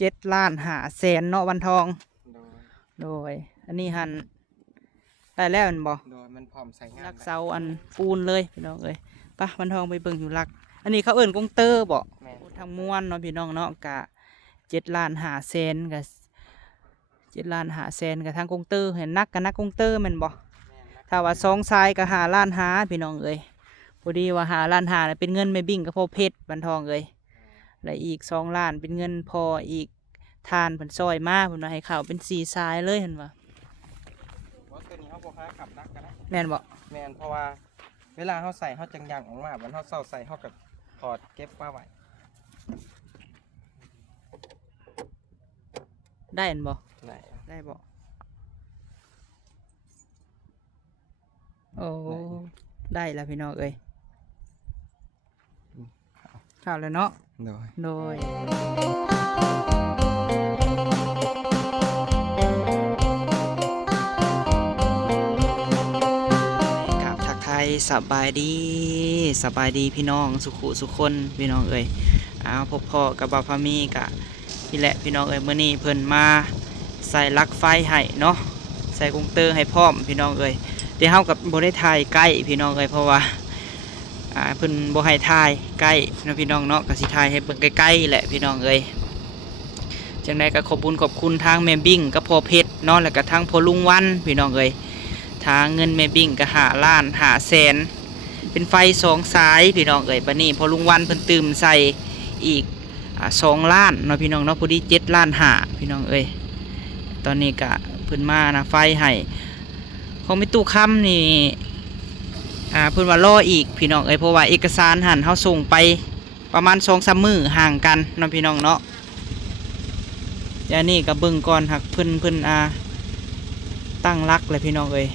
7,500,000เนาะวันทองโดยอันนี้หันได้แล้วมันบ่โดยมันพร้อมใส่งานลักเสาอันปูนเลยพี่น้องเอ้ยปะวันทองไปเบิ่งอยู่ลักอันนี้เขาเอิ้นกงเตอร์บ่ทางม้วนเนาะพี่น้องเนาะกะ7,500,000กะ7,500,000กะทางกงเตอร์เห็นนักกันนักกงเตอร์แม่นบ่ถ้าว่า2 ทรายก็5,500,000พี่น้องเอ้ยพอดีว่า5,500,000เป็นเงินแม่บิ่งกับพ่อเพชรบันทองเอ้ยและอีก2,000,000เป็นเงินพออีกทานเพิ่นซอยมาเพิ่นว่าให้ข้าวเป็น4 ทรายเลยเห็นบ่ตัวนี้เขาบอกให้ขับนักกันนะแม่นบ่แม่นเพราะว่าเวลาเขาใส่เขาจังยังออกมาวันเขาเศร้าใส่เขากับถอดเก็บมาไว้ได้เห็นบ่ได้บ่โอ้ได้แล้วพี่น้องเอ้ยข้าวแล้วเนาะโดยกับทักทายสบายดีพี่น้องสุขุสุคนพี่น้องเอ้ยพบพ่อกับบ่าวพามีกะนี่แหละพี่น้องเอ้ยมื้อนี้เพิ่นมาใส่ลักไฟให้เนาะใส่กงเตอร์ให้พร้อมพี่น้องเอ้ยแต่เฮากับบ่ได้ถ่ายใกล้พี่น้องเอ้ยเพราะว่าเพิ่นบ่ให้ถ่ายใกล้เนาะพี่น้องเนาะก็สิถ่ายให้เบิ่งใกล้ๆแหละพี่น้องเอ้ยจังได๋ก็ขอบคุณทางแม่บิ่งกับพ่อเพชรเนาะแล้วก็ทางพ่อลุงวันพี่น้องเอ้ยทางเงินแม่บิ่งก็5,500,000เป็นไฟ2 สายพี่น้องเอ้ยบัดนี้พ่อลุงวันเพิ่นตื่มใส่อีก2,000,000เนาะพี่น้องเนาะพอดี7,500,000พี่น้องเอ้ยตอนนี้ก็เพิ่นมานะไฟให้ของมีตู้ค้ำนี่เพิ่นว่ารออีกพี่น้องเอ้ยเพราะว่าเอกสารหันเขาส่งไปประมาณ2-3 มื้อห่างกันเนาะพี่น้องเนาะเดี๋ยวนี้ก็เบิ่งก่อนหักเพิ่นตั้งรักเลยพี่น้องเอ้ย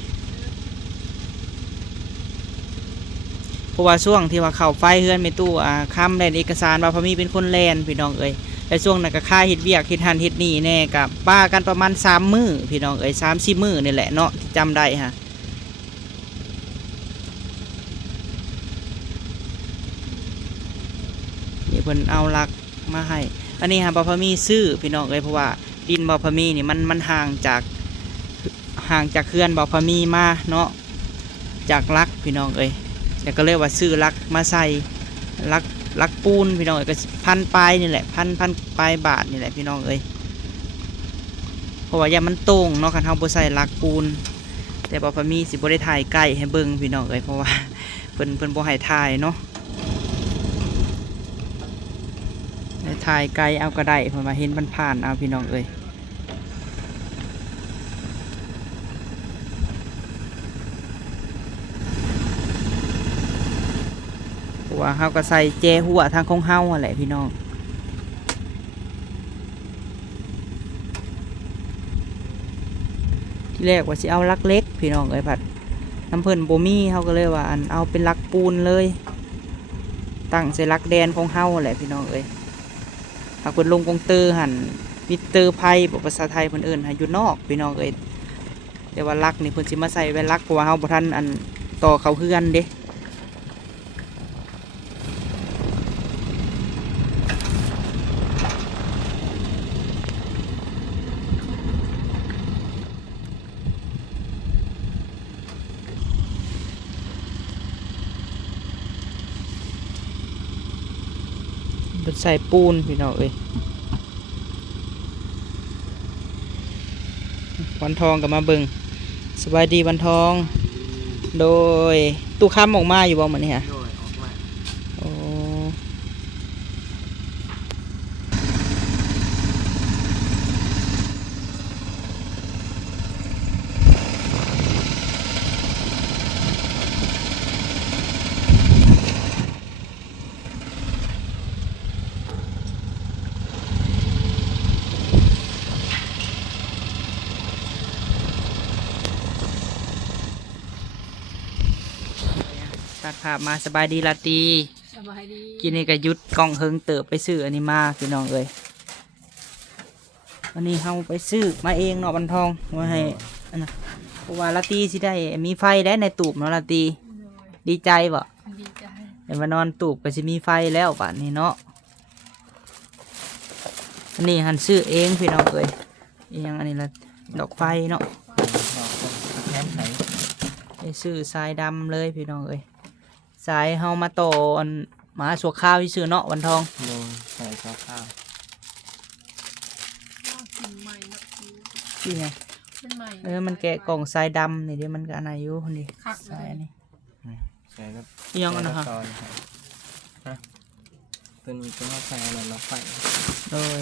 เพราะว่าช่วงที่ว่าเข้าไฟเฮือนมีตู้ค้ำได้เอกสารว่าพอมีเป็นคนแลนพี่น้องเอ้ยแต่ช่วงนั้นก็ค่าเฮ็ดเวียกเฮ็ดหันเฮ็ดนี่แน่กับป้ากันประมาณ3 มื้อพี่น้องเอ้ย3-4 มื้อนี่แหละเนาะที่จำได้ฮะนี่เพิ่นเอาลักมาให้อันนี้ฮะบ่พอมีซื้อพี่น้องเอ้ยเพราะว่าดินบ่พอมีนี่มันห่างจากเขื่อนบ่พอมีมาเนาะจากลักพี่น้องเอ้ยแล้วก็เลยว่าซื้อลักมาใส่ลักปูนพี่น้องเอ้ยก็1,000 ปลายนี่แหละพันปลายบาทนี่แหละพี่น้องเอ้ยเพราะว่าอย่ามันโต่งเนาะคันเฮาบ่ใส่ลักปูนแต่บ่พอมีสิบ่ได้ถ่ายใกล้ให้เบิ่งพี่น้องเอ้ยเพราะว่าเพิ่นบ่ให้ถ่ายเนาะถ่ายไกลเอาก็ได้เพิ่นมาเห็นผ่านเอาพี่น้องเอ้ยว่าเฮาก็ใส่แจหัวทางของเฮาแหละพี่น้องที่แรกว่าสิเอาลักเล็กพี่น้องเอ้ยผัดน้ำเพิ่นบ่มีเฮาก็เลยว่าเอาเป็นลักปูนเลยตั้งใส่ลักแดนของเฮาแหละพี่น้องเอ้ยหากเพิ่นลงกงเตอร์หั่นมิเตอร์ไพ่บอกภาษาไทยเพิ่นเอิ้นให้อยู่นอกพี่น้องเอ้ยแต่ว่าลักนี่เพิ่นสิมาใส่ไว้ลักเพราะว่าเฮาบ่ทันต่อเข้าเฮือนเด้ใส่ปูนพี่น้องเอ้ยวันทองกับมาเบิ่งสบายดีวันทองโดยตู้ค้ำออกมาอยู่บ่เหมือนนี่ฮะโอ้ตัดภาพมาสบายดีลาตีสบายดีกินนี่ก็ยุดกล้องเฮิงเติบไปซื้ออันนี้มาพี่น้องเอ้ยวันนี้เฮาไปซื้อมาเองเนาะวันทองมาให้อันน่ะเพราะว่าลาตีสิได้มีไฟได้ในตูบเนาะลาตีดีใจบ่ดีใจเดี๋ยวมานอนตูบก็สิมีไฟแล้วป่านนี้เนาะ อันนี้หันซื้อเองพี่น้องเอ้ยอีหยังอันนี้ละดอกไฟเนาะ แถมไหน ไปซื้อสายดำเลยพี่น้องเอ้ยสายเฮามาต่ออันหมาสัวข้าวที่ซื้อเนาะวันทอง โดยใส่ข้าว กินใหม่นะคิว ที่ไง เป็นใหม่ มันแกะกล่องสายดำนี่เดี๋ยวมันก็อันอายุคนนี้ คัก สายอันนี้ ใส่แล้ว อีหยังอันนะฮะ ตอนฮะตัวนี้ก็ใส่อะไรเราไฟ โดย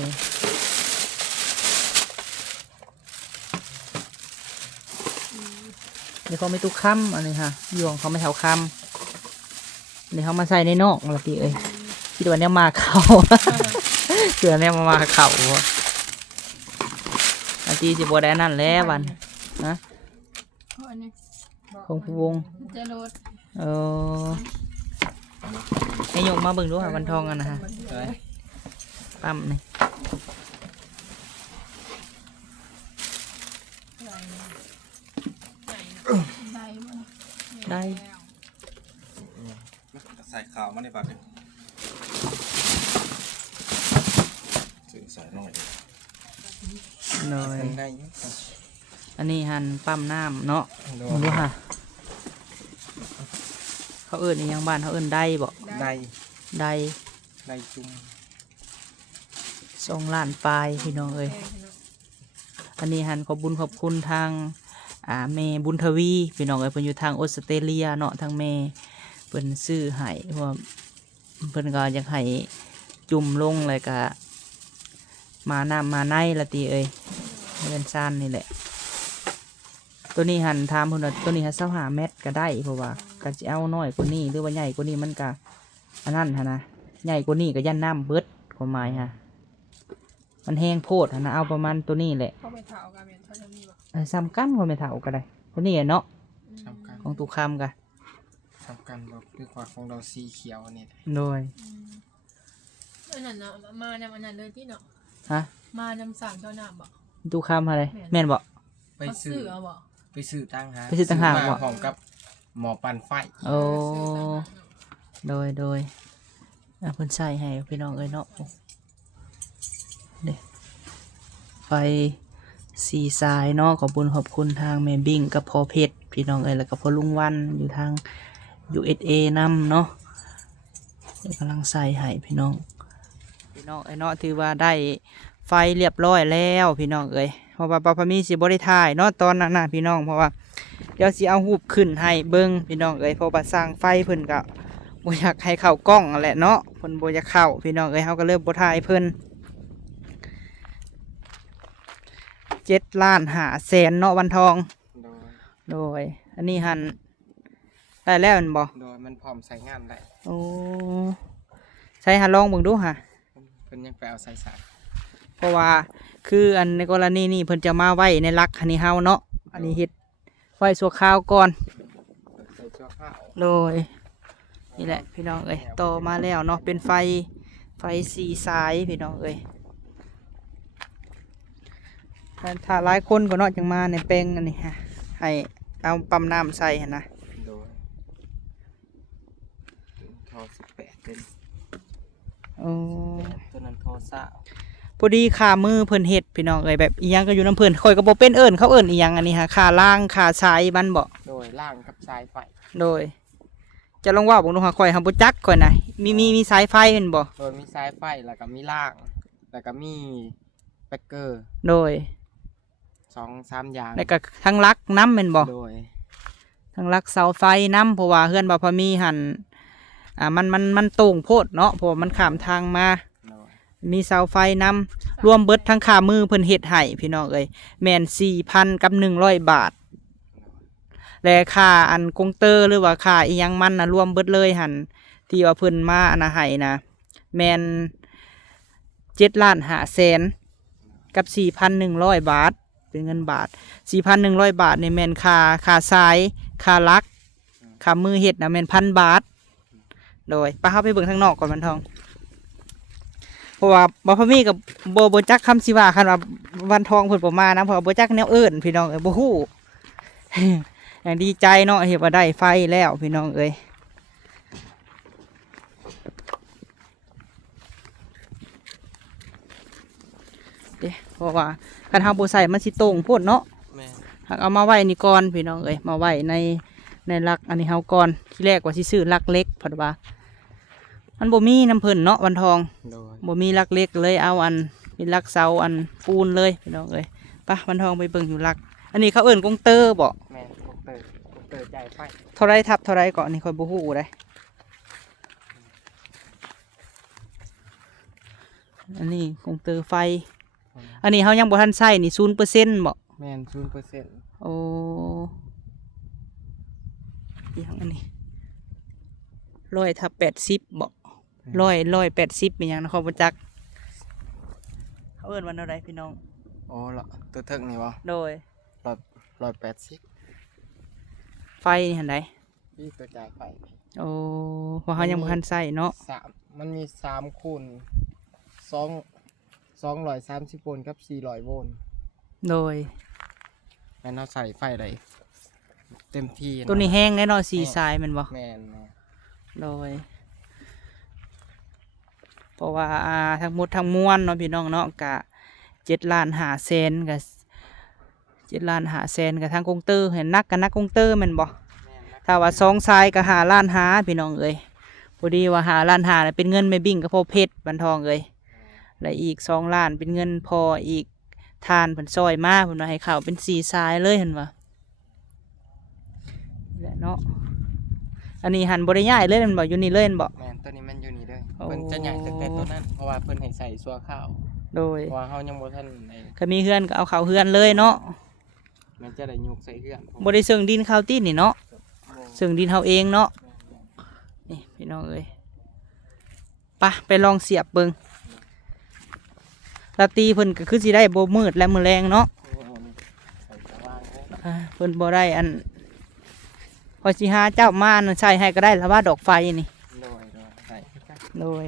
เดี๋ยวเขาไม่ตุกค้ำอันนี้ค่ะยวงเขาไม่แถวค้ำเดี๋ยวเขามาใส่ในนอกละพี่เอ้ยคิดว่าเนี่ยมาเขา เสือเนี่ยมาเขาอาทีสิบได้นั่นแล้ววันนะ อันนี้ ของผู้วง เจรถ เออให้ยกมาเบิ่งดูค่ะวันทองกันนะฮะ อะไร ปั๊มนี่ ได้บ่ ได้ ใส่ข่าวมาในบัตรดิสื่อสายหน่อย เลย มันได้อยู่ อันนี้หันปั๊มน้ำเนาะ โด มึงดู ย ค่ะ เขาเอิ้นอีหยังบ้านเขาเอิ้นได้บ่ ได้ ได้ ได้จุ่ม 2 ล้านปลายพี่น้องเอ้ยอันนี้หันขอบบุญขอบคุณทางแม่บุญทวีพี่น้องเอ้ยเพิ่นอยู่ทางออสเตรเลียเนาะทางแม่เพิ่นซื้อให้เพราะว่าเพิ่นก็อยากให้จุ่มลงเลยก็มาน้ำมาในละติเอ้ยเงินซ่านนี่แหละ ตัวนี้หันทามเพิ่นว่าตัวนี้หัน25 เมตรก็ได้เพราะว่าก็สิเอาน้อยกว่านี้หรือว่าใหญ่กว่านี้มันก็อันนั้นหั่นนะใหญ่กว่านี้ก็ยันน้ำเบิดความหมายฮะมันแห้งโพดหั่นนะเอาประมาณตัวนี้แหละ เข้าไปเท้ากันเป็นเท่านี้บ่ ซ้ำกันก็ไม่เท่าก็ได้ตัวนี้เนาะ สำคัญ ของตุกคำกัน สำคัญบอกด้วยความของเราสีเขียวนี่ โดย อันนั้นเนาะมานำอันนั้นเลยที่เนาะ ฮะ มานำสั่งเจ้าน้ำบ่ ตุกคำอะไรแม่นบอก ไป เขา ซื้อ ซื้อเอาบ่ ไปซื้อตั้งหา ไปซื้อต่างหาก มา บ่ พร้อมกับหมอปั่นไฟ โอ้โดยเพิ่นใส่ให้พี่น้องเอ้ยเนาะเด้ไฟสีสายเนาะขอบคุณทางแม่บิ้งกับพ่อเพชรพี่น้องเอ้ยแล้วก็พ่อลุงวันอยู่ทาง USA นํเนาะเดี๋ยวกำลังใส่ให้พี่น้องไอ้เนาะถือว่าได้ไฟเรียบร้อยแล้วพี่น้องเอ้ยเพราะว่าปาพามีสิบ่ได้ถ่ายเนาะตอนนั้นน่ะพี่น้องเพราะว่าเดี๋ยวสิเอารูปขึ้นให้เบิ่งพี่น้องเอ้ยเพราะว่าสร้างไฟเพิ่นก็บ่อยากให้เข้ากล้องนั่นแหละเนาะเพิ่นบ่อยากเข้าพี่น้องเอ้ยเฮาก็เริ่มบ่ถ่ายเพิ่น7,500,000เนาะวันทอง โดย โดยอันนี้หันได้แล้วแม่นบ่ โดยมันพร้อมใส่งานได้ โอ้ใช้หันลองเบิ่งดูค่ะ เพิ่นยังไปเอาใส่สาย เพราะว่าคืออันในกรณีนี้เพิ่นจะมาไว้ในลักอันนี้เฮาเนาะอันนี้เฮ็ดไว้ชั่วคราวก่อน ใส่ชั่วข้าว โดยนี่แหละพี่น้องเอ้ยต่อมาแล้วเนาะเป็นไฟสีสายพี่น้องเอ้ยถ้าหลายคนก็เนาะจังมาในแป้งอันนี้ฮะให้เอาปั๊มน้ำใส่หั่นนะ โดยทอ18เป็น โอ้ ตัวนั้นทอซ่า พอดีขามือเพิ่นเฮ็ดพี่น้องเอ้ยแบบอีหยังก็อยู่น้ำเพิ่นข่อยก็บ่เป็นเอิ้นเขาเอิ้นอีหยังอันนี้ฮะขาล่างขาซ้ายมันบ่ โดยล่างกับสายไฟ โดย จะลองว่าบ่ดูหาข่อยหาบ่จักข่อยน่ะมีสายไฟเห็นบ่ โดยมีสายไฟแล้วก็มีล่าง แล้วก็มีแบ็กเกอร์ โดย 2-3 อย่าง แล้วก็ทั้งลักน้ำแม่นบ่ โดย ทั้งลักเสาไฟน้ำเพราะว่าเฮือนบ่พอมีหั่นมันโต่งโพดเนาะเพราะว่ามันข้ามทางมา โดย มีเสาไฟน้ำรวมเบิดทั้งค่ามือเพิ่นเฮ็ดให้พี่น้องเอ้ยแม่น 4,000 กับ 100 บาท และค่าอันกงเตอร์หรือว่าค่าอีหยังมันน่ะรวมเบิดเลยหั่นที่ว่าเพิ่นมาอันน่ะให้นะแม่น7,500,000กับ 4,100 บาทเป็นเงินบาท 4,100 บาทนี่แม่นค่าทรายค่าลักค่ามือเฮ็ดน่ะแม่น1,000 บาทโดยไปเฮาไปเบิ่งทางนอกก่อนมันทองเพราะว่าบ่พอมีกับบ่จักคำสิว่าคันว่าวันทองเพิ่นบ่มานะเพราะว่าบ่จักแนวเอิ้นพี่น้องเอ้ยบ่ฮู้ อย่างดีใจเนาะเห็นว่าได้ไฟแล้วพี่น้องเอ้ย เด้เพราะว่าคันเฮาบ่ใส่มันสิโต่งโพดเนาะ แม่น หากเอามาไว้นี่ก่อนพี่น้องเอ้ยมาไว้ในลักอันนี้เฮาก่อนที่แรกว่าสิซื้อลักเล็กเพราะว่ามันบ่มีน้ำเพิ่นเนาะวันทอง โดย บ่มีลักเล็กเลยเอาอันเป็นลักเสาอันปูนเลยพี่น้องเอ้ยไปะวันทองไปเบิ่งอยู่ลัก อันนี้เขาเอิ้นกงเตอร์บ่ แม่นกบเตอร์จ่ายไฟ เท่าไรทับเท่าไรก่อนนี่ค่อยบ่ฮู้ได้อันนี้กงเตอร์ไฟ อันนี้เฮายังบ่ทันใช้นี่ 0%บ่ แม่น 0% โอ้ยงอันนี้100/80บ่180เป็นหยังนะขอบจักเขาเอิ้นวันเท่าไรพี่น้อง โอ้ละตัวเทิกนี่บ่ โดย 180 ไฟนี่หันใด พี่ตัวจ่ายไฟ โอ้เพราะเขายังบ่ทันใส่เนาะ มันมี3คูณ230โวลต์กับ400โวลต์ โดย แม่นเราใส่ไฟได้เต็มที่ะ ตัวนี้แห้งแน่นอนสีสายแมันบ่ แม่น โดยเพราะว่าทั้งหมดทั้งมวลเนาะพี่น้องเนาะกะ7,500,000กับ7,500,000กับทางกงเตอร์เห็นนักกับนักกงเตอร์แมันบ่ถ้าว่า2สายก็5,500,000พี่น้องเอ้ยพอดีว่า5,500,000น่ะเป็นเงินไม่บิ่งกับพ่อเพชรบันทองเอ้ยและอีก2ล้านเป็นเงินพออีกทานเพิ่นซอยมาเพิ่นว่าให้เข้าเป็น4สายเลยเห็นว่านี่แหละเนาะอันนี้หันบ่ได้ย้ายเลยแมันบ่อยู่นี่เลยแม่นบ่ แม่นตัวนี้มันอยู่นี่เด้อ โอ้ เพิ่นจะใหญ่ตั้งแต่ตัวนั้นเพราะว่าเพิ่นให้ใส่ซัวข้าว โดย เพราะว่าเฮายังบ่ทันได้ ก็มีเฮือนก็เอาเข้าเฮือนเลยเนาะ มันจะได้ยกใส่เฮือน บ่ได้เชิงดินเข้าตีนนี่เนาะเชิงดินเฮาเองเนาะนี่พี่น้องเอ้ยไปลองเสียบเบิ่งลาตีเพิ่นก็คือสิได้บ่มืดและมื้อแรงเนาะ ใส่สว่างเลย เพิ่นบ่ได้อันพอสิหาเจ้ามาอันใช้ให้ก็ได้ละว่าดอกไฟนี่ โดยใส่คือกัน โดย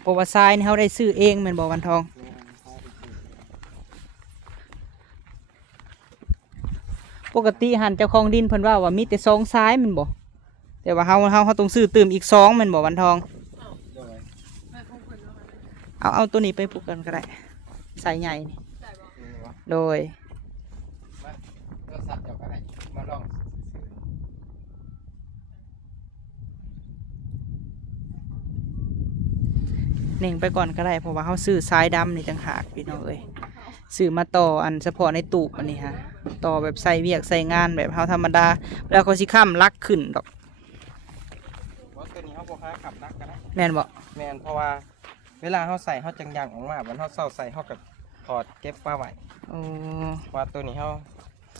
เพราะว่าทรายนี่เฮาได้ซื้อเองแม่นบ่วันทอง แม่นเข้าไปซื้อ ปกติหันเจ้าของดินเพิ่นว่ามีแต่2ทรายแม่นบ่แต่ว่าเฮาต้องซื้อเติมอีก2แม่นบ่วันทอง โดย ไปคงเพิ่นแล้วค่ะ เอาตัวนี้ไปปลูกกันก็ได้สายใหญ่นี่ ได้บ่ นี่วะ โดย มาก็สับเจ้าก็ได้มาลองซื้อ เน่งไปก่อนก็ได้เพราะว่าเขาซื้อสายดำนี่ต่างหากพี่น้องเอ้ยซื้อมาต่ออันเฉพาะในตูบอันนี้ฮะต่อแบบใส่เวียกใส่งานแบบเขาธรรมดาแล้วเขาสิข้ามลักขึ้นดอก ว่าตัวนี้เฮาบ่ค้าขับนักก็ได้ แม่นบ่ แม่นเพราะว่าเวลาเฮาใส่เฮาจังยังออกมาบัดเฮาเซาใส่เฮาก็ถอดเก็บมาไว้ โอ้ ว่าตัวนี้เฮา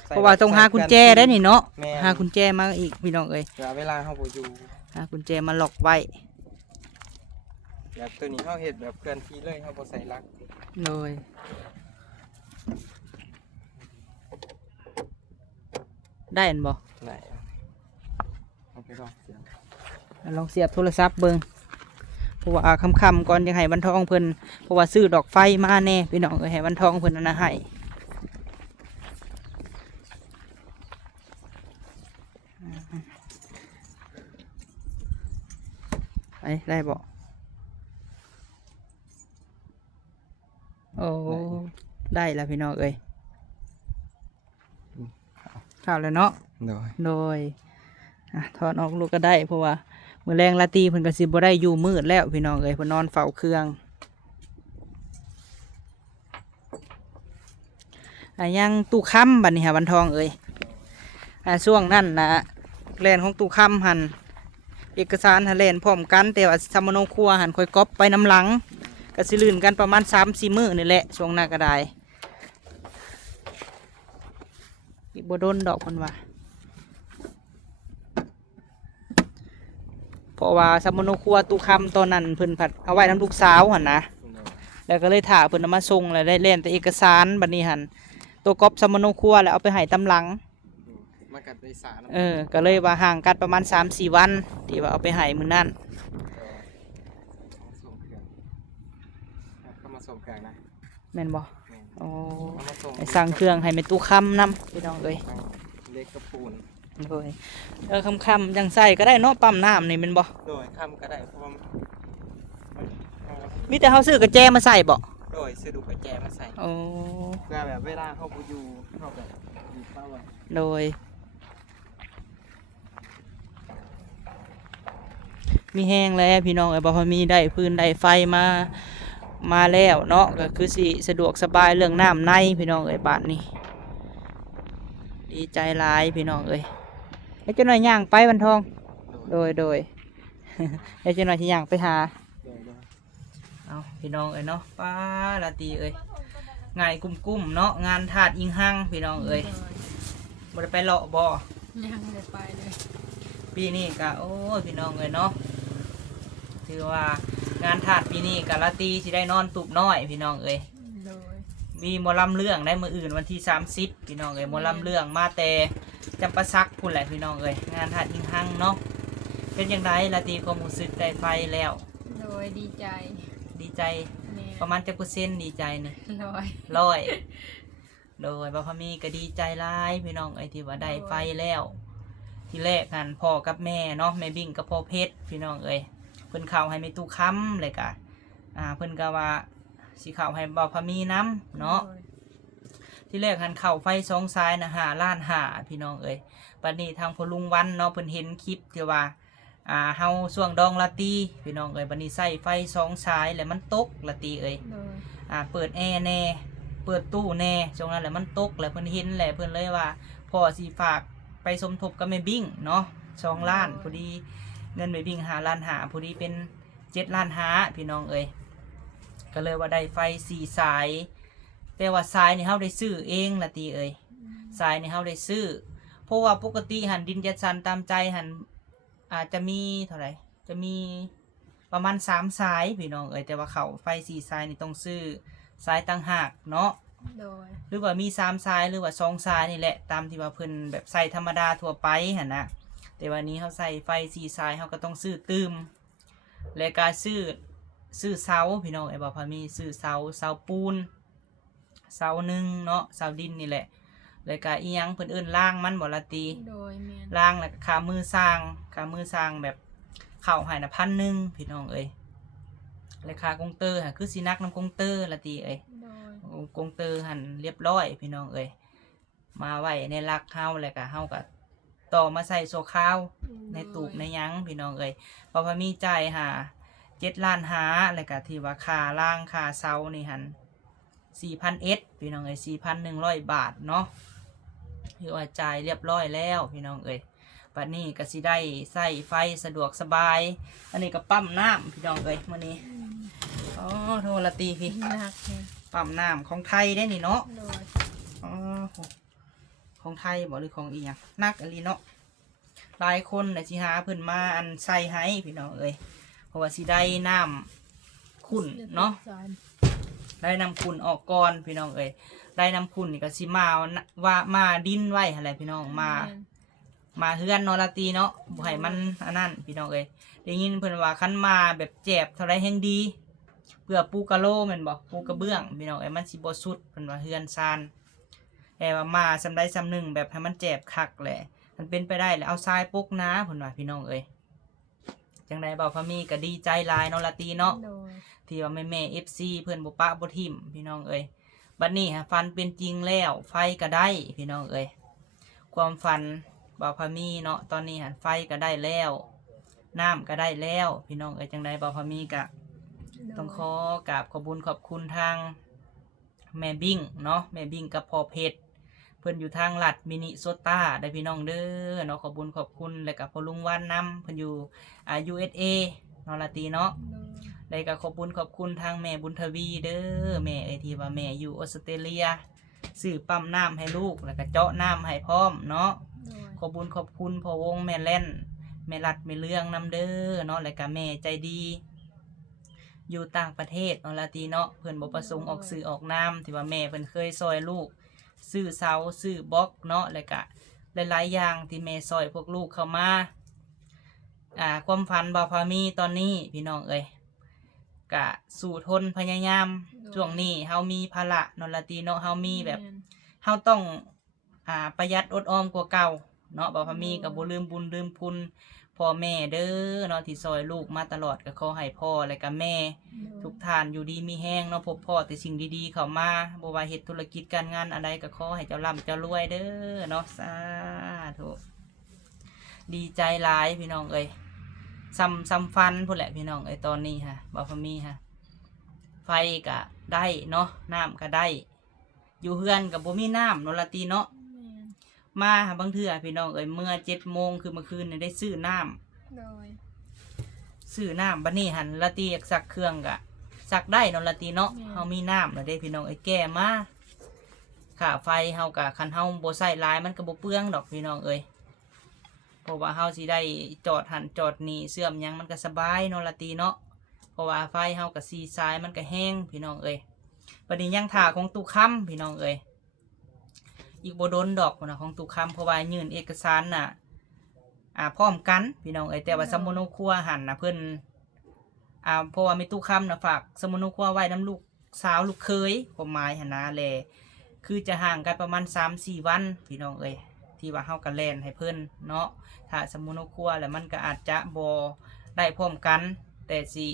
ใส่ เพราะว่าต้องหากุญแจได้นี่เนาะ แม่น หากุญแจมาอีกพี่น้องเอ้ย เวลาเฮาบ่อยู่ หากุญแจมาล็อกไว้ แบบตัวนี้เฮาเฮ็ดแบบเคลื่อนที่เลยเฮาบ่ใส่ลัก เลยได้อันบ่ ไหนเอาไปลองเสียง ลองเสียบโทรศัพท์เบิ่งเพราะว่าค่ำๆก่อนยังให้วันทองเพิ่นเพราะว่าซื้อดอกไฟมาแน่พี่น้องเอ้ยให้วันทองเพิ่นอันนั้นให้ได้บ่โอ้ได้แล้วพี่น้องเอ้ยข้าวแล้วเนาะ โดย โดยถอดออกลูกก็ได้เพราะว่ามื้อแรงลาตรีเพิ่นก็สิบ่ได้อยู่มืดแล้วพี่น้องเอ้ยเพิ่นนอนเฝ้าเครื่องยังตู้ค้ำบัดนี้ฮะวันทองเอ้ยช่วงนั้นนะแลนของตู้ค้ำหันเอกสารหันแลนพร้อมกันแต่ว่าสมโนครัวหันค่อยก๊อปไปน้ำหลังก็สิลื่นกันประมาณ 3-4 มื้อนี่แหละช่วงหน้าก็ได้อีกบ่โดนดอกเพิ่นว่าเพราะว่าสมโนครัวตู้คำตอนนั้นเพิ่นผัดเอาไว้น้ำลูกสาวหันนะแล้วก็เลยถ่าเพิ่นเอามาส่งแล้วได้เล่นแต่เอกสารบัดนี้หันตัวก๊อปสมโนครัวแล้วเอาไปให้ตำหลัง มากัดได้สาร ก็เลยว่าห่างกันประมาณ 3-4 วันที่ว่าเอาไปให้มื้อนั้น ส่งเครื่องเข้ามาส่งเครื่องนะ แม่นบ่ แม่น โอ้ เข้ามาส่ง ให้สั่งเครื่องให้แม่ตู้คำนำพี่น้องเอ้ย เล็กกระปูน โดยคำจังใส่ก็ได้เนาะปั๊มน้ำนี่แม่นบ่ โดยคำก็ได้เพราะว่า มีแต่เฮาซื้อกระแจมาใส่บ่ อยซื้อดูกระแจมาใส่ โอ้ เพื่อแบบเวลาเขาบ่อยู่เขาแบบอยู่เข้าไว้ โดย มีแห้งแล้วพี่น้องไอ้บ่พอมีได้พื้นได้ไฟมาแล้วเนาะก็คือสิสะดวกสบายเรื่องน้ำในพี่น้องเอ้ยบาดนี้ดีใจหลายพี่น้องเอ้ยให้เจ้าหน่อยย่างไปวันทองโดย ให้เจ้าหน่อยที่ย่างไปหา โดย เอาพี่น้องเอ้ยเนาะป้าละตีเอ้ยง่ายกุ้มเนาะงานถาดอิงหังพี่น้องเอ้ยบ่ได้ไปเลาะบ่ ยังเลยไปเลย ปีนี้ก็โอ้ยพี่น้องเอ้ยเนาะถือว่างานถาดปีนี้ก็ละตีสิได้นอนตุบน้อยพี่น้องเอ้ย โดย มีหมอลำเรื่องได้มื้ออื่นวันที่30พี่น้องเอ้ยหมอลำเรื่องมาแต่จำปาสักพุ่นแหละพี่น้องเอ้ยงานถาดอิงหังเนาะเป็นจังไดละตีความรู้สึกได้ไฟแล้ว โดยดีใจ ดีใจ แม่ ประมาณจักเปอร์เซ็นต์ดีใจนี่ ร้อย โดยบ่พอมีก็ดีใจหลายพี่น้องไอ้ที่ว่าได้ไฟแล้ว ที่แรกกันพ่อกับแม่เนาะแม่บิ่งกับพ่อเพชรพี่น้องเอ้ยเพิ่นเข้าให้แม่ตู้ค้ำเลยกะเพิ่นก็ว่าสิเข้าให้บ่พอมีน้ำเนาะที่แรกหันเข้าไฟสองสายนะ5 ล้านห้าพี่น้องเอ้ยบัดนี้ทางพ่อลุงวันเนาะเพิ่นเห็นคลิปที่ว่าเฮาช่วงดองลาตีพี่น้องเอ้ยบัดนี้ใส่ไฟสองสายแล้วมันตกลาตีเอ้ย โดย เปิดแอร์แน่เปิดตู้แน่ช่วงนั้นแหละมันตกแหละเพิ่นเห็นแหละเพิ่นเลยว่าพ่อสิฝากไปสมทบกับแม่บิ้งเนาะ2 ล้านพอดีเงินแม่บิ้ง5 ล้านหาพอดีเป็น7 ล้านหาพี่น้องเอ้ยก็เลยว่าได้ไฟ4 สายแต่ว่าสายนี่เฮาได้ซื้อเองละตีเอ้ยสายนี่เฮาได้ซื้อเพราะว่าปกติหันดินจัดสรรตามใจหันอาจจะมีเท่าไหร่จะมีประมาณ3 สายพี่น้องเอ้ยแต่ว่าเขาไฟ4 สายนี่ต้องซื้อสายต่างหากเนาะ โดย หรือว่ามี3 สายหรือว่า2 สายนี่แหละตามที่ว่าเพิ่นแบบใส่ธรรมดาทั่วไปหั่นนะแต่วันนี้เขาใส่ไฟ4 สายเขาก็ต้องซื้อตืมและการซื้อเสาพี่น้องไอ้บ่พอมีซื้อเสาปูนเสาหนึ่งเนาะเสาดินนี่แหละแล้วก็อีหยังเพิ่นเอิ้นล่างมันบ่ละตี โดยแม่น ล่างแล้วก็ขามือสร้างแบบเข้าให้น่ะ1,000พี่น้องเอ้ยราคากงเตอร์คือสินักนำกงเตอร์ละตีเอ้ย โดย กงเตอร์หันเรียบร้อยพี่น้องเอ้ยมาไว้ในรักเฮาแล้วก็เฮาก็ต่อมาใส่โซข้าวในตูบในหยังพี่น้องเอ้ยเพราะว่ามีจ่ายหา7 ล้านหาแล้วก็ที่ว่าค่าล่างค่าเสานี่หัน4,000 พี่น้องเอ้ย4,100 บาทเนาะคือว่าจ่ายเรียบร้อยแล้วพี่น้องเอ้ยบัดนี้ก็สิได้ใส่ไฟสะดวกสบายอันนี้ก็ปั๊มน้ำพี่น้องเอ้ยมื้อนี้อ๋อโทรละตีพี่ หนักแม่น ปั๊มน้ำของไทยได้นี่เนาะ โดย อ๋อของไทยบ่หรือของอีหยังนักอะไรเนาะหลายคนน่ะสิหาเพิ่นมาอันใส่ให้พี่น้องเอ้ยเพราะว่าสิได้น้ำขุ่นเนาะได้น้ำขุ่นออกก่อนพี่น้องเอ้ยได้น้ำขุ่นนี่ก็สิมาดินไว้หั่นแหละพี่น้องมาเฮือนเนอละตีเนาะบ่ให้มันอันนั้นพี่น้องเอ้ยได้ยินเพิ่นว่าคันมาแบบแจบเท่าไรแห่งดีเพื่อปูกะโลแม่นบ่ปูกระเบื้องพี่น้องเอ้ยมันสิบ่สุดเพิ่นว่าเฮือนซานแต่ว่ามาซำใดซำหนึ่งแบบให้มันแจบคักแหละมันเป็นไปได้แล้วเอาทรายปกนาเพิ่นว่าพี่น้องเอ้ยจังไดบ่าวพามีก็ดีใจหลายเนาะละตีเนาะ โดย ที่ว่าแม่ๆ FC เพิ่นบ่ปะบ่ทิ่มพี่น้องเอ้ยบัดนี้ฮะฟันเป็นจริงแล้วไฟก็ได้พี่น้องเอ้ยความฝันบ่าวพามีเนาะตอนนี้ฮะไฟก็ได้แล้วน้ำก็ได้แล้วพี่น้องเอ้ยจังไดบ่าวพามีก็ต้องขอกราบขอบคุญขอบคุณทางแม่บิ้งเนาะแม่บิ้งกับพ่อเพชรเพิ่นอยู่ทางลัดมินิโซตาได้พี่น้องเด้อเนาะขอบคุญขอบคุณแล้วก็พ่อลุงว่านนํเพิ่นอยู่USA เนาะละตีเนาะ โดย เลยก็ขอบคุญขอบคุณทางแม่บุญทวีเด้อแม่ไอที่ว่าแม่อยู่ออสเตรเลียซื้อปั๊มน้ำให้ลูกแล้วก็เจาะน้ำให้พร้อมเนาะ โดย ขอบคุญขอบคุณพ่อวงแม่เล่นแม่รัดแม่เรื่องน้ำเด้อเนาะแล้วก็แม่ใจดี อยู่ต่างประเทศเนาะละตีเนาะเพิ่นบ่ประสงค์ออกสื่อออกน้ำที่ว่าแม่เพิ่นเคยซอยลูกซื้อเสาซื้อบล็อกเนาะแล้วก็หลายๆอย่างที่แม่ซอยพวกลูกเข้ามาความฝันบ่าวพามีตอนนี้พี่น้องเอ้ยกะสู่ทนพยายามช่วงนี้เฮามีภาระเนาะละตีเนาะเฮามีแบบ แม่น เฮาต้องประหยัดอดออมกว่าเก่าเนาะบ่าวพามีก็บ่ลืมบุญลืมคุณ พ่อแม่เด้อเนาะที่ซอยลูกมาตลอดก็ขอให้พ่อและก็แม่ทุกท่านอยู่ดีมีแห้งเนาะพบพ่อแต่สิ่งดีๆเข้ามาบ่ว่าเฮ็ดธุรกิจการงานอะไรก็ขอให้เจ้าร่ำเจ้ารวยเด้อเนาะสาธุดีใจหลายพี่น้องเอ้ยซ้ำฟันพุ่นแหละพี่น้องเอ้ยตอนนี้ฮะบ่พอมีฮะไฟก็ได้เนาะน้ำก็ได้อยู่เฮือนก็บ่มีน้ำเนาะละตีเนาะ มาบางเทื่อพี่น้องเอ้ยเมื่อ7 โมงคือเมื่อคืนนี่ได้ซื้อน้ โดย ำบัดนี้หันละตีอยากซักเครื่องกะซักได้เนาะละตีเนาะ แม่น เฮามีน้ำแล้วได้พี่น้องเอ้ยแก้มาค่าไฟเฮากะคันเฮาบ่ใช้หลายมันก็บ่เปลืองดอกพี่น้องเอ้ยเพราะว่าเฮาสิได้จอดหันจอดนี่เสื่อมหยังมันก็สบายเนาะละตีเนาะเพราะว่าไฟเฮาก็ซีซ้ายมันก็แห้งพี่น้องเอ้ยบัดนี้ยังท่าของตู้ค้ำพี่น้องเอ้ยอีกบ่โดนดอกพุ่นน่ะของตู้ค้ำเพราะว่ายื่นเอกสารน่ะพร้อมกันพี่น้องเอ้ยแต่ว่าสมุนครัวหันน่ะเพิ่นเพราะว่ามีตู้ค้ำน่ะฝากสมุนครัวไว้น้ำลูกสาวลูกเคยความหมายหันนะแลคือจะห่างกันประมาณ 3-4 วันพี่น้องเอ้ยที่ว่าเฮาก็แล่นให้เพิ่นเนาะถ้าสมุนครัวแล้วมันก็อาจจะบ่ได้พร้อมกันแต่สิ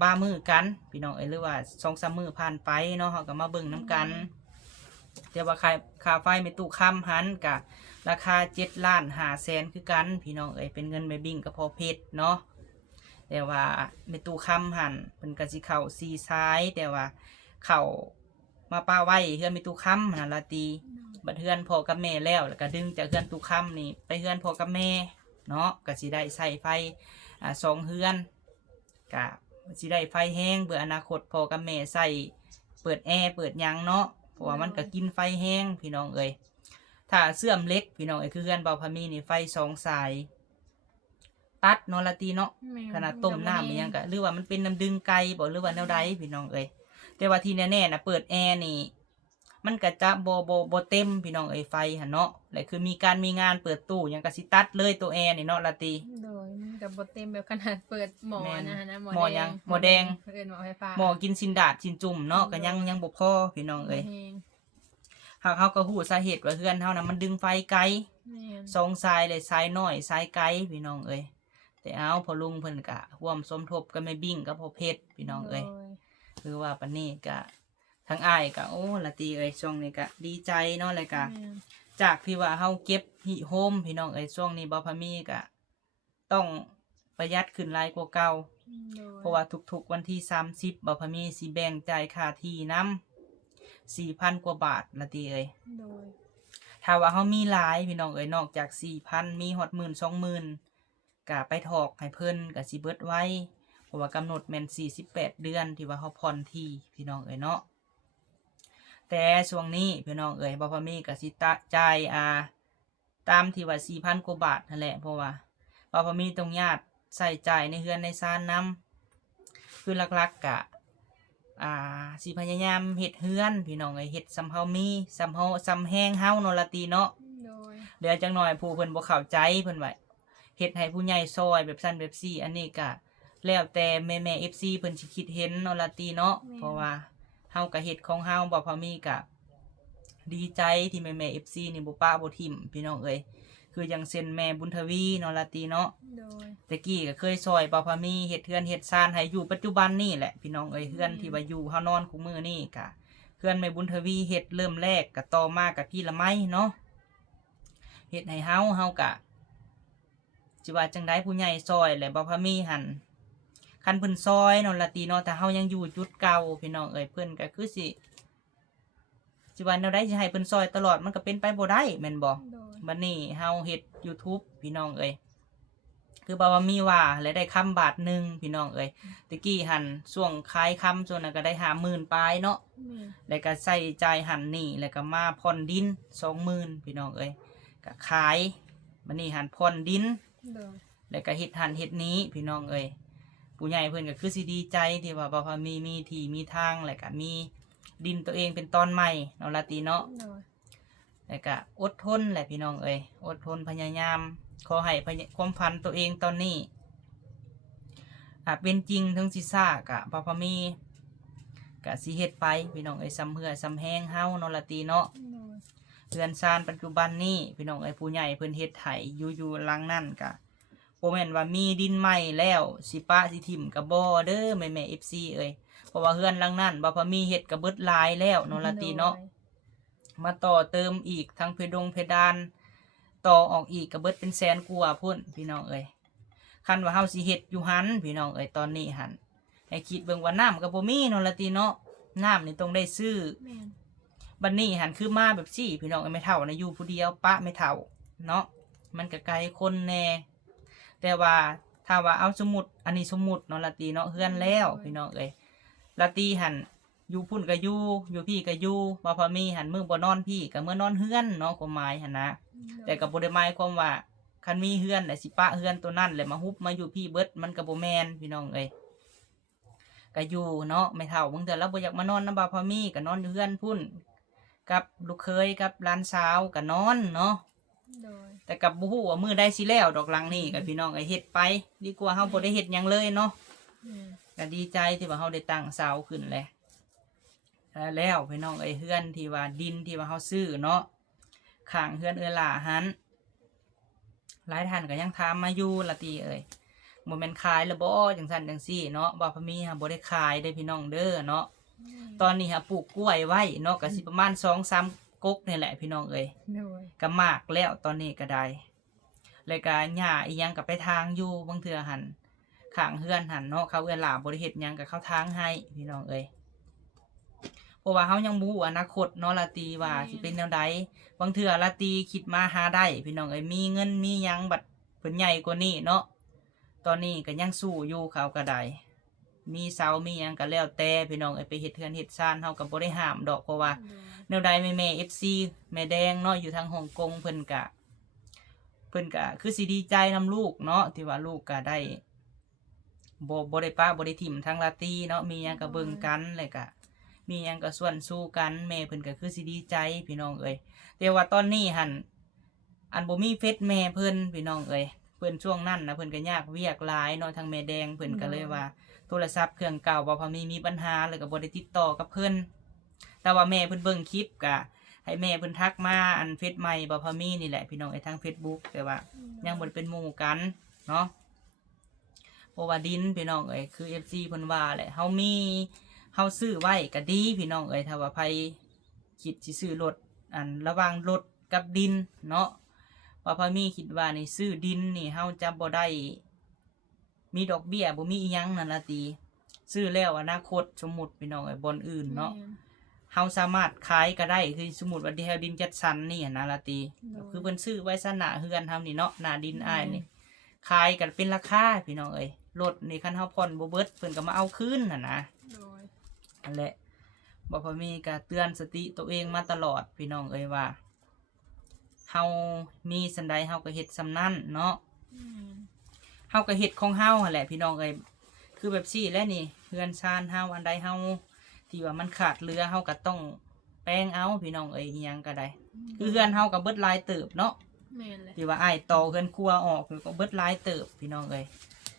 บ้ามือกันพี่น้องเอ้ยหรือว่า 2-3 มื้อผ่านไปเนาะเฮาก็มาเบิ่งนํกันแต่ว่าค่าไฟไม่ตู้ค้ำหันกะราคา7,500,000คือกันพี่น้องเอ้ยเป็นเงินไม่บิ่งก็พอเพชรเนาะแต่ว่าไม่ตู้ค้ำหันเป็นกะสิเข้า4ซ้ายแต่ว่าเข้ามาป้าไว้เฮือนไม่ตู้ค้ำหั่นละตีบัดเฮือนพ่อกับแม่แล้วก็ดึงจากเฮือนตู้ค้ำนี่ไปเฮือนพ่อกับแม่เนาะก็สิได้ใส่ไฟ2 เฮือนก็สิได้ไฟแห้งเพื่ออนาคตพ่อกับแม่ใส่เปิดแอร์เปิดหยังเนาะเพราะว่ามันก็กินไฟแห้งพี่น้องเอ้ยถ้าเสื่อมเล็กพี่น้องเอ้ยคือเฮือนเบาพามีนี่ไฟ2 สายตัดเนาะละตีเนาะ แม่น ขนาดต้มน้ำมันยังก็หรือว่ามันเป็นน้ำดึงไก่บ่หรือว่าแนวใดพี่น้องเอ้ยแต่ว่าที่แน่ๆนะเปิดแอร์นี่มันก็จะบ่เต็มพี่น้องเอ้ยไฟหั่นเนาะและคือมีงานเปิดตู้หยังก็สิตัดเลยตัวแอร์นี่เนาะละตี โดยมันกับบทเต็มแบบขนาดเปิดหมอ แม่น นะฮะนะ หมอยังหมอแดง เอิ้นหมอไฟฟ้า หมอกินสินดาดสินจุ่มเนาะก็ยังบ่พอพี่น้องเอ้ย แม่น เฮาก็ฮู้สาเหตุว่าเฮือนเฮานะมันดึงไฟไกล แม่น 2 สายเลยสายน้อยสายไกลพี่น้องเอ้ยแต่เอาพอลุงเพิ่นก็ร่วมสมทบกันไม่บิ่งกับพ่อเพชรพี่น้องเอ้ย โด คือว่าปานนี้ก็ทั้งอ้ายก็โอ้ละตีเอ้ยช่วงนี้ก็ดีใจเนาะเลยก็ แม่น จากที่ว่าเฮาเก็บหิโฮมพี่น้องเอ้ยช่วงนี้บ่พามีก็ต้องประหยัดขึ้นหลายกว่าเก่า โดย เพราะว่าทุกๆวันที่30บ่พามีสิแบ่งจ่ายค่าที่นำ 4,000 กว่าบาทละตีเอ้ย โดย ถ้าว่าเฮามีหลายพี่น้องเอ้ยนอกจาก 4,000 มีฮอด 10,000 ก็ไปถอกให้เพิ่นก็สิเบิดไว้เพราะว่ากำหนดแม่น48 เดือนที่ว่าเฮาผ่อนที่พี่น้องเอ้ยเนาะแต่ช่วงนี้พี่น้องเอ้ยบ่พอมีก็สิจ่ายตามที่ว่า 4,000 กว่าบาทนั่นแหละเพราะว่าบ่พอมีต้องญาติใช้จ่ายในเฮือนในซ่านนำคือหลักๆก็สิพยายามเฮ็ดเฮือนพี่น้องเอ้ยเฮ็ดสำเฮามีสำเฮาสำแฮงเฮาเนาะละตีเนาะ โดย เดี๋ยวจังหน่อยผู้เพิ่นบ่เข้าใจเพิ่นว่าเฮ็ดให้ผู้ใหญ่ซอยแบบซั่นแบบซี่อันนี้ก็แล้วแต่แม่ FC เพิ่นสิคิดเห็นเนาะละตีเนาะเพราะว่าเฮาก็เฮ็ดของเฮาบ่พอมีก็ดีใจที่แม่ FC นี่บ่ปะบ่ทิ่มพี่น้องเอ้ยคือจังเช่นแม่บุญทวีเนาะละตีเนาะ โดย แต่กี้ก็เคยซอยบ่พอมีเฮ็ดเฮือนเฮ็ดซ่านให้อยู่ปัจจุบันนี่แหละพี่น้องเอ้ยเฮือนที่ว่าอยู่เฮานอนคุมื้อนี่ก็เฮือนแม่บุญทวีเฮ็ดเริ่มแรกก็ต่อมาก็พี่ละไม้เนาะ เฮ็ดให้เฮาก็สิว่าจังได๋ผู้ใหญ่ซอยแหละบ่พามีหั่นคันเพิ่นซอยเนาะละติเนาะแต่เฮายังอยู่จุดเก่าพี่น้องเอ้ยเพิ่นก็คือสิว่าแนวใดสิให้เพิ่นซอยตลอดมันก็เป็นไปบ่ได้แม่นบ่ โดย บัดนี้เฮาเฮ็ด YouTube พี่น้องเอ้ยคือบ่ว่ามีว่าและได้คำบาทหนึงพี่น้องเอ้ยตะกี้หั่นช่วงขายคำส่วนนั้นก็ได้50,000ปลายเนาะ แม่น แล้วก็ใส่จ่ายหันนี่แล้วก็มาผ่อนดิน 20,000พี่น้องเอ้ยก็ขายบัดนี้หันผ่อนดิน โดย แล้วก็เฮ็ดหันเฮ็ดนี้พี่น้องเอ้ยผู้ใหญ่เพิ่นก็คือสิดีใจที่ว่าบ่พอมีที่มีทางแล้วก็มีดินตัวเองเป็นตอนใหม่เนาะละติเนาะ โดย แล้วก็อดทนแหละพี่น้องเอ้ยอดทนพยายามขอให้ความฝันตัวเองตอนนี้เป็นจริงทั้งสิซ่ากะบ่พอมีก็สิเฮ็ดไปพี่น้องเอ้ยซ้ำเหือซ้ำแห้งเฮาเนาะละติเนาะ โดย เรือนซานปัจจุบันนี้พี่น้องไอ้ผู้ใหญ่เพิ่นเฮ็ดไถอยู่หลังนั่นกะ บ่แม่นว่ามีดินใหม่แล้วสิปะสิถิ่มก็บ่เด้อแม่ๆ FC เอ้ยเพราะว่าเฮือนหลังนั้นบ่พอมีเฮ็ดก็เบิดหลายแล้วเนาะละติเนาะมาต่อเติมอีกทั้งเพดานต่อออกอีกก็เบิดเป็นแสนกว่าพุ่นพี่น้องเอ้ยคันว่าเฮาสิเฮ็ดอยู่หันพี่น้องเอ้ยตอนนี้หันให้คิดเบิ่งว่าน้ำก็บ่มีเนาะละติเนาะน้ำนี่ต้องได้ซื้อ แม่น บัดนี้หันคือมาแบบซี่พี่น้องไม่เท่านะอยู่ผู้เดียวปะไม่เท่าเนาะมันก็ไกลคนแน่แต่ว่าถ้าว่าเอาสมุดอันนี้สมุดเนาะละตีเนาะเฮือนแล้วพี่น้องเอ้ยละตีหันอยู่พุ่นก็อยู่พี่ก็อยู่บ่พอมีหันมือบ่นอนพี่ก็เมื่อนอนเฮือนเนาะความหมายหันนะแต่ก็บ่ได้หมายความว่าคันมีเฮือนน่ะสิปะเฮือนตัวนั้นแล้วมาฮุบมาอยู่พี่เบิดมันก็บ่แม่นพี่น้องเอ้ยก็อยู่เนาะไม่เท่าบางเทื่อเราบ่อยากมานอนนำบ่พอมีก็นอนอยู่เฮือนพุ่นกับลูกเคยกับหลานสาวก็นอนเนาะ โดย แต่กับบ่ฮู้ว่ามื้อใดสิแล้วดอกหลังนี่กับพี่น้องเฮ็ดไปดีกว่าเฮาบ่ได้เฮ็ดหยังเลยเนาะ แม่น ก็ดีใจที่ว่าเฮาได้ตั้งเสาขึ้นแหละแล้วพี่น้องเฮือนที่ว่าดินที่ว่าเฮาซื้อเนาะข้างเฮือนหล่าหันหลายท่านก็ยังถามมาอยู่ละติบ่แม่นขายแล้วบ่จังซั่นจังซี่เนาะบ่พอมีหาบ่ได้ขายเด้อพี่น้องเด้อเนาะตอนนี้หาปลูกกล้วยไว้เนาะก็สิประมาณ 2-3 กกนี่แหละพี่น้องโดย ก็มากแล้วตอนนี้ก็ได้แล้วก็หญ้าอีหยังก็ไปทางอยู่บางเทื่อหันข้างเฮือนหันเนาะเขาหลาบ่ได้เฮ็ดหยังก็เข้าทางให้พี่น้องเพราะว่าเฮายังบ่รู้อนาคตเนาะละตีว่าสิเป็นแนวใดบางเทื่อละตีคิดมาหาได้พี่น้องมีเงินมีหยังบัดเพิ่นใหญ่กว่านี้เนาะตอนนี้ก็ยังสู้อยู่เขาก็ได้มีเสามีหยังก็แล้วแต่พี่น้องไปเฮ็ดเทือนเฮ็ดซ่านเฮาก็บ่ได้ห้ามดอกเพราะว่าแนวใดแม่FC แม่แดงเนาะอยู่ทางฮ่องกงเพิ่นก็คือสิดีใจนำลูกเนาะที่ว่าลูกก็ได้บ่ได้ป้าบ่ได้ถิ่มทางลาตีเนาะมีหยังก็เบิ่งกันแล้วก็มีหยังก็ส่วนสู้กันแม่เพิ่นก็คือสิดีใจพี่น้องแต่ว่าตอนนี้หั่นอันบ่มีเฟซแม่เพิ่นพี่น้องเพิ่นช่วงนั้นนะเพิ่นก็ยากเวียกหลายเนาะทางแม่แดงเพิ่นก็เลยว่าโทรศัพท์เครื่องเก่าบ่พอมีปัญหาเลยก็บ่ได้ติดต่อกับเพิ่นแต่ว่าแม่เพิ่นเบิ่งคลิปก็ให้แม่เพิ่นทักมาอันเฟซใหม่บ่พอมีนี่แหละพี่น้องทาง Facebook แต่ว่ายังบ่ได้เป็นหมู่กันเนาะเพราะว่าดินพี่น้องคือ FC เพิ่นว่าแหละเฮาซื้อไว้ก็ดีพี่น้องถ้าว่าไผคิดสิซื้อรถอันระหว่างรถกับดินเนาะว่าพอมีคิดว่านี่ซื้อดินนี่เฮาจะบ่ได้มีดอกเบี้ยบ่มีอีหยังนั่นล่ะติซื้อแล้วอนาคตสมมุติพี่น้องบ่อนอื่นเนาะเฮาสามารถขายก็ได้คือสมมุติว่าแถวดินจัดสรรนี่นะล่ะติคือเพิ่นซื้อไว้ซะหน้าเฮือนเฮานี่เนาะหน้าดินอ้ายนี่ขายกันเป็นราคาพี่น้องรถนี่คันเฮาผ่อนบ่เบิดเพิ่นก็มาเอาคืนน่ะนะ โดย นั่นแหละบ่พอมีก็เตือนสติตัวเองมาตลอดพี่น้องว่าเฮามีสันใดเฮาก็เฮ็ดสำนั้นเนาะเฮาก็เฮ็ดของเฮาหั่นแหละพี่น้องคือแบบซี่แหละนี่เฮือนชานเฮาอันใดเฮาที่ว่ามันขาดเหลือเฮาก็ต้องแปลงเอาพี่น้องอีหยังก็ได้คือเฮือนเฮาก็เบิดหลายเติบเนาะ แม่นเลย ที่ว่าอ้ายต่อเฮือนครัวออกก็เบิดหลายเติบพี่น้อง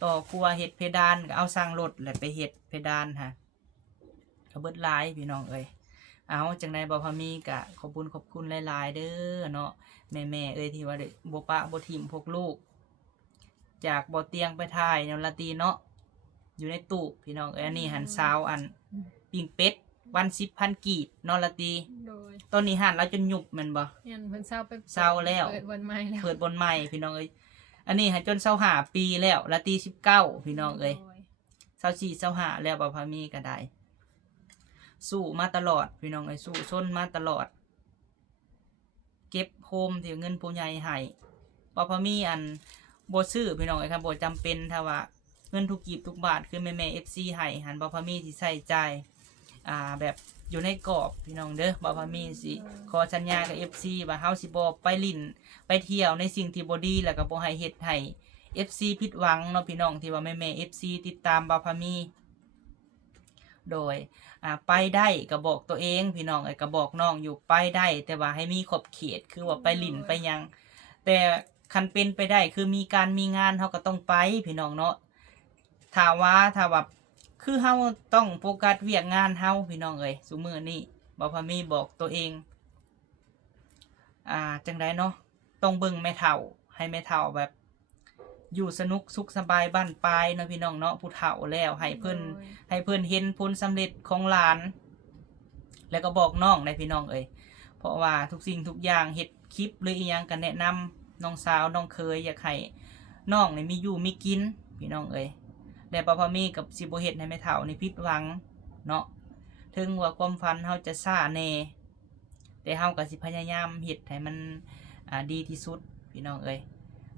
ต่อครัวเฮ็ดเพดานก็เอาสร้างรถแหละไปเฮ็ดเพดานฮะก็เบิดหลายพี่น้องเอาจังไดบ่พอมีก็ขอบคุณหลายๆเด้อเนาะแม่ที่ว่าได้บ่ปะบ่ทิ่มพวกลูกจากบ่เตียงไปถ่ายแนวละตีเนาะอยู่ในตู้พี่น้องอันนี้หันซาวอันปิ้งเป็ดวัน 10,000 กีบเนาะละตี โดย ตอนนี้หันแล้วจนหยุบแม่นบ่ เห็นเพิ่นเศร้าไป เศร้าแล้ว เปิดวันใหม่แล้ว เปิดบนใหม่พี่น้องอันนี้หันจน25 ปีแล้วละตี19พี่น้อง24 25แล้วบ่พอมีก็ได้สู้มาตลอดพี่น้องสู้ชนมาตลอดเก็บโฮมที่เงินผู้ใหญ่ให้บ่พอมีอันบ่ซื้อพี่น้องครับบ่จำเป็นถ้าว่าเงินทุกกีบทุกบาทคือแม่ FC ให้หันบ่พอมีสิใส่ใจแบบอยู่ในกรอบพี่น้องเด้อบ่พอมีสิขอสัญญากับ FC ว่าเฮาสิบ่ไปลิ้นไปเที่ยวในสิ่งที่บ่ดีแล้วก็บ่ให้เฮ็ดให้ FC ผิดหวังเนาะพี่น้องที่ว่าแม่ FC ติดตามบ่พอมีโดยไปได้ก็บอกตัวเองพี่น้องก็บอกน้องอยู่ไปได้แต่ว่าให้มีขอบเขตคือว่าไปลิ้นไปยังแต่คันเป็นไปได้คือมีการมีงานเฮาก็ต้องไปพี่น้องเนาะถ้าว่าคือเฮาต้องโฟกัสเวียกงานเฮาพี่น้องซุมื้อนี้บ่พอมีบอกตัวเองจังไดเนาะต้องเบิ่งแม่เฒ่าให้แม่เฒ่าแบบ อยู่สนุกสุขสบายบ้านปลายเนาะพี่น้องเนาะผู้เฒ่าแล้วให้เพิ่นเห็นผลสำเร็จของหลาน แล้วก็บอกน้องได้พี่น้องเอ้ยเพราะว่าทุกสิ่งทุกอย่างเฮ็ดคลิปหรืออีหยังกันแนะนำน้องสาวน้องเคยอยากให้น้องนี่มีอยู่มีกินพี่น้องเอ้ยและป้าพามีกับสิบ่เฮ็ดให้แม่เฒ่านี่ผิดหวังเนาะถึงว่าความฝันเฮาจะซ่าแน่แต่เฮาก็สิพยายามเฮ็ดให้มันดีที่สุดพี่น้องเอ้ย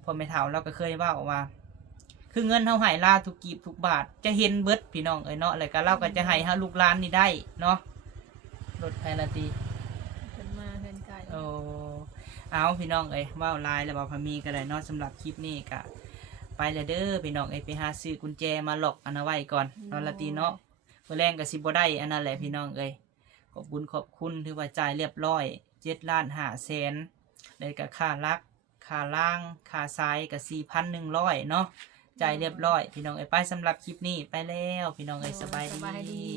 พอแม่เฒ่าเราก็เคยเว้าว่าคือเงินเฮาให้ลาทุกกีบทุกบาทจะเห็นเบิดพี่น้องเอ้ยเนาะแล้วก็เราก็จะให้เฮาลูกหลานนี่ได้เนาะรถไฟละตี เพิ่นมาเพิ่นไก่ โอ้เอาพี่น้องเอ้ยว่าวลายแล้วบ่าวพามีก็ได้เนาะสำหรับคลิปนี้ก็ไปแล้วเด้อพี่น้องเอ้ยไปหาซื้อกุญแจมาล็อกอันเอาไว้ก่อนเนาะละตีเนาะมื้อแรงก็สิบ่ได้อันนั้นแหละพี่น้องเอ้ยขอบคุณถือว่าจ่ายเรียบร้อย7,500,000ได้ก็ค่าลักค่าล่างค่าทรายก็ 4,100 เนาะจ่ายเรียบร้อยพี่น้องเอ้ยไปสำหรับคลิปนี้ไปแล้วพี่น้องเอ้ยสบายดี